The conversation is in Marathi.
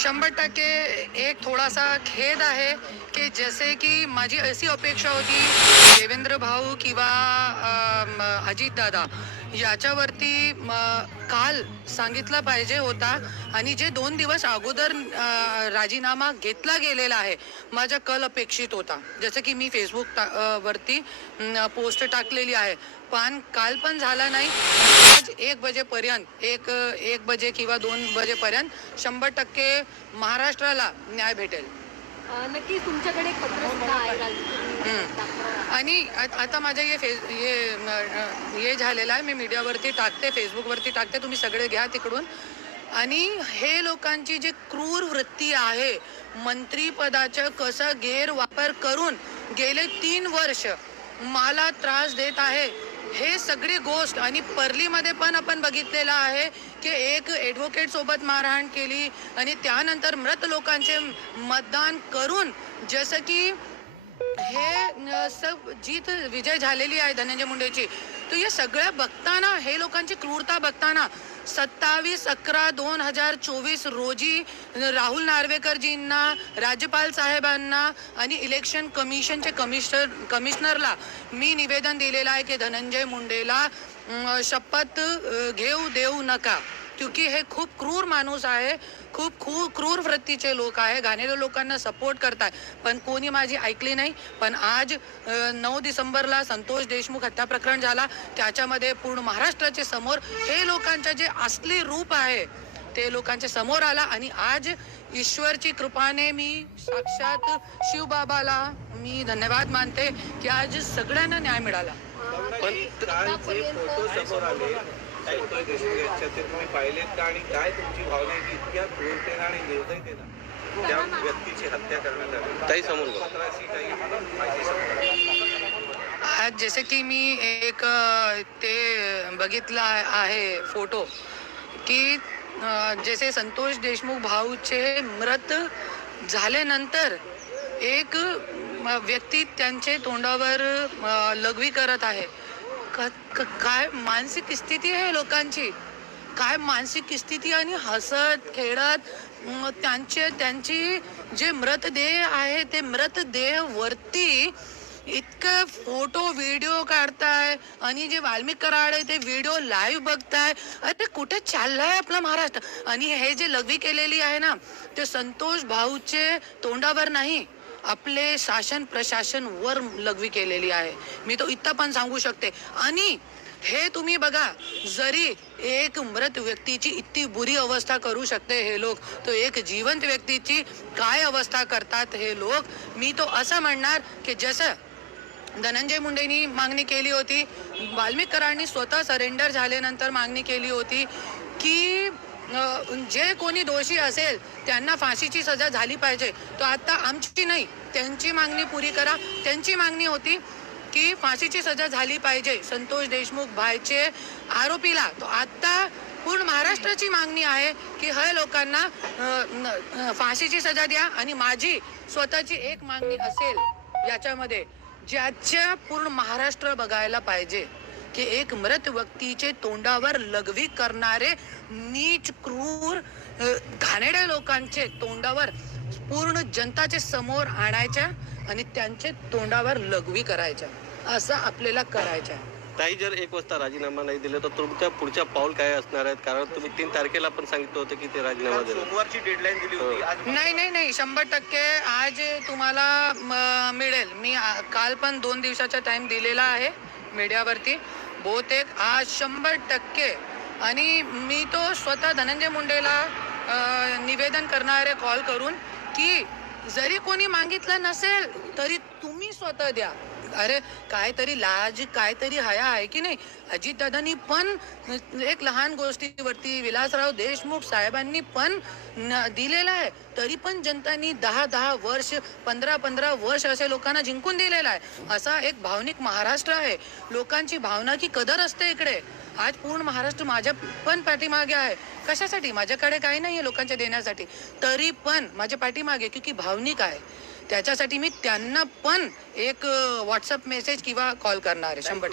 शंभर टक्के एक थोडासा खेद आहे की जसे की माझी अशी अपेक्षा होती देवेंद्र भाऊ किंवा अजित दादा याच्यावरती काल सांगितलं पाहिजे होता आणि जे दोन दिवस अगोदर राजीनामा घेतला गेलेला आहे माझा कल अपेक्षित होता. जसं की मी फेसबुक टा वरती पोस्ट टाकलेली आहे. पण काल पण झाला नाही. आज एक बजेपर्यंत एक एक बजे किंवा दोन बजेपर्यंत शंभर टक्के महाराष्ट्राला न्याय भेटेल. नक्की नक्कीच तुमच्याकडे पत्र सुद्धा आहे. आणि आता माझं हे फेस हे हे झालेलं आहे. मी मीडियावरती टाकते फेसबुकवरती टाकते. तुम्ही सगळे घ्या तिकडून. आणि हे लोकांची जी क्रूर वृत्ती आहे मंत्रीपदाचा कसा गैरवापर करून गेले तीन वर्ष मला त्रास देत आहे हे सगळी गोष्ट आणि परलीमध्ये पण आपण बघितलेलं आहे की एक ॲडव्होकेट सोबत मारहाण केली आणि त्यानंतर मृत लोकांचे मतदान करून जसं की हे सब जीत विजय झालेली आहे धनंजय मुंडेची. तर हे सगळं बघताना हे लोकांची क्रूरता बघताना सत्तावीस अकरा दोन हजार चोवीस रोजी राहुल नार्वेकरजींना राज्यपाल साहेबांना आणि इलेक्शन कमिशनचे कमिशनर कमिशनरला मी निवेदन दिलेलं आहे की धनंजय मुंडेला शपथ घेऊ देऊ नका. क्योंकि हे खूप क्रूर माणूस आहे खूप खूप क्रूर वृत्तीचे लोक आहे घाणेरे लोकांना सपोर्ट करताय. पण कोणी माझी ऐकली नाही. पण आज नऊ डिसेंबरला संतोष देशमुख हत्या प्रकरण झाला. त्याच्यामध्ये पूर्ण महाराष्ट्राचे समोर हे लोकांचं जे असली रूप आहे ते लोकांच्या समोर आला. आणि आज ईश्वरची कृपाने मी साक्षात शिवबाबाला मी धन्यवाद मानते की आज सगळ्यांना न्याय मिळाला. पण संतोष देशमुख यांचे ते तुम्ही पाहिलेत का आणि काय तुमची भावना आहे की इतक्या क्रूरतेनं आणि निर्दयतेनं त्या व्यक्तीची हत्या करण्यात आली? ताई समोर. पत्राची काही माहिती समोर आज जसे की मी एक ते बघितला आहे फोटो की जसे संतोष देशमुख भाऊचे मृत झाल्यानंतर एक व्यक्ती त्यांचे तोंडावर लघवी करत आहे. काय मानसिक स्थिती आहे लोकांची? काय मानसिक स्थिती आणि हसत खेळत त्यांचे त्यांची जे मृतदेह आहे ते मृतदेह वरती इतकं फोटो व्हिडिओ काढताय आणि जे वाल्मिक कराड आहे ते व्हिडिओ लाईव्ह बघताय. अरे कुठे चाललाय आपला महाराष्ट्र? आणि हे जे लघवी केलेली आहे ना ते संतोष भाऊचे तोंडावर नाही. आपले शासन प्रशासन वर लघवी केलेली आहे. मी तो इथं पण सांगू शकते. आणि हे तुम्ही बघा जरी एक मृत व्यक्तीची इतकी बुरी अवस्था करू शकते हे लोक तो एक जिवंत व्यक्तीची काय अवस्था करतात हे लोक मी तो असं म्हणणार की जसं धनंजय मुंडेंनी मागणी केली होती वाल्मिकरांनी स्वतः सरेंडर झाल्यानंतर मागणी केली होती की जे कोणी दोषी असेल त्यांना फाशीची सजा झाली पाहिजे. तो आता आमची नाही त्यांची मागणी पुरी करा. त्यांची मागणी होती की फाशीची सजा झाली पाहिजे. संतोष देशमुख भाईचे आरोपीला तो आत्ता पूर्ण महाराष्ट्राची मागणी आहे की हय लोकांना फाशीची सजा द्या आणि माझी स्वतःची एक मागणी असेल याच्यामध्ये ज्याच्या पूर्ण महाराष्ट्र बघायला पाहिजे. की एक मृत व्यक्तीचे तोंडावर लघवी करणारे नीच क्रूर अ, घाणेरड्या लोकांचे तोंडावर पूर्ण जनताचे समोर आणायच्या आणि त्यांचे तोंडावर लघवी करायच्या असं आपल्याला करायचं आहे ताई जर एक वाजता राजीनामा नाही दिले तर तुमच्या पुढच्या पाऊल काय असणार आहेत? कारण तुम्ही तीन तारखेला पण सांगितलं होतं की ते राजीनामा सोमवारची डेडलाईन दिली होती. आज नाही नाही नाही. शंभर टक्के आज तुम्हाला म, मिळेल. मी आ- काल पण दोन दिवसाचा टाइम दिलेला आहे. मीडियावरती. बहुतेक आज शंभर टक्के. आणि मी तो स्वतः धनंजय मुंडेला निवेदन करणारे कॉल करून की जरी कोणी मागितलं नसेल तरी तुम्ही स्वतः द्या. अरे काहीतरी लाज काहीतरी हया आहे की नाही? अजितदादांनी पण एक लहान गोष्टीवरती विलासराव देशमुख साहेबांनी पण न- दिलेला आहे. तरी पण जनतांनी दहा दहा वर्ष पंधरा पंधरा वर्ष असे लोकांना जिंकून दिलेला आहे. असा एक भावनिक महाराष्ट्र आहे. लोकांची भावना की कदर असते इकडे. आज पूर्ण महाराष्ट्र माझ्या पण पाठीमागे आहे. कशासाठी? माझ्याकडे काही नाही आहे लोकांच्या देण्यासाठी. तरी पण माझ्या पाठीमागे की भावनिक आहे. त्याच्यासाठी मी त्यांना पण एक व्हॉट्सअप मेसेज किंवा कॉल करणार आहे शंभर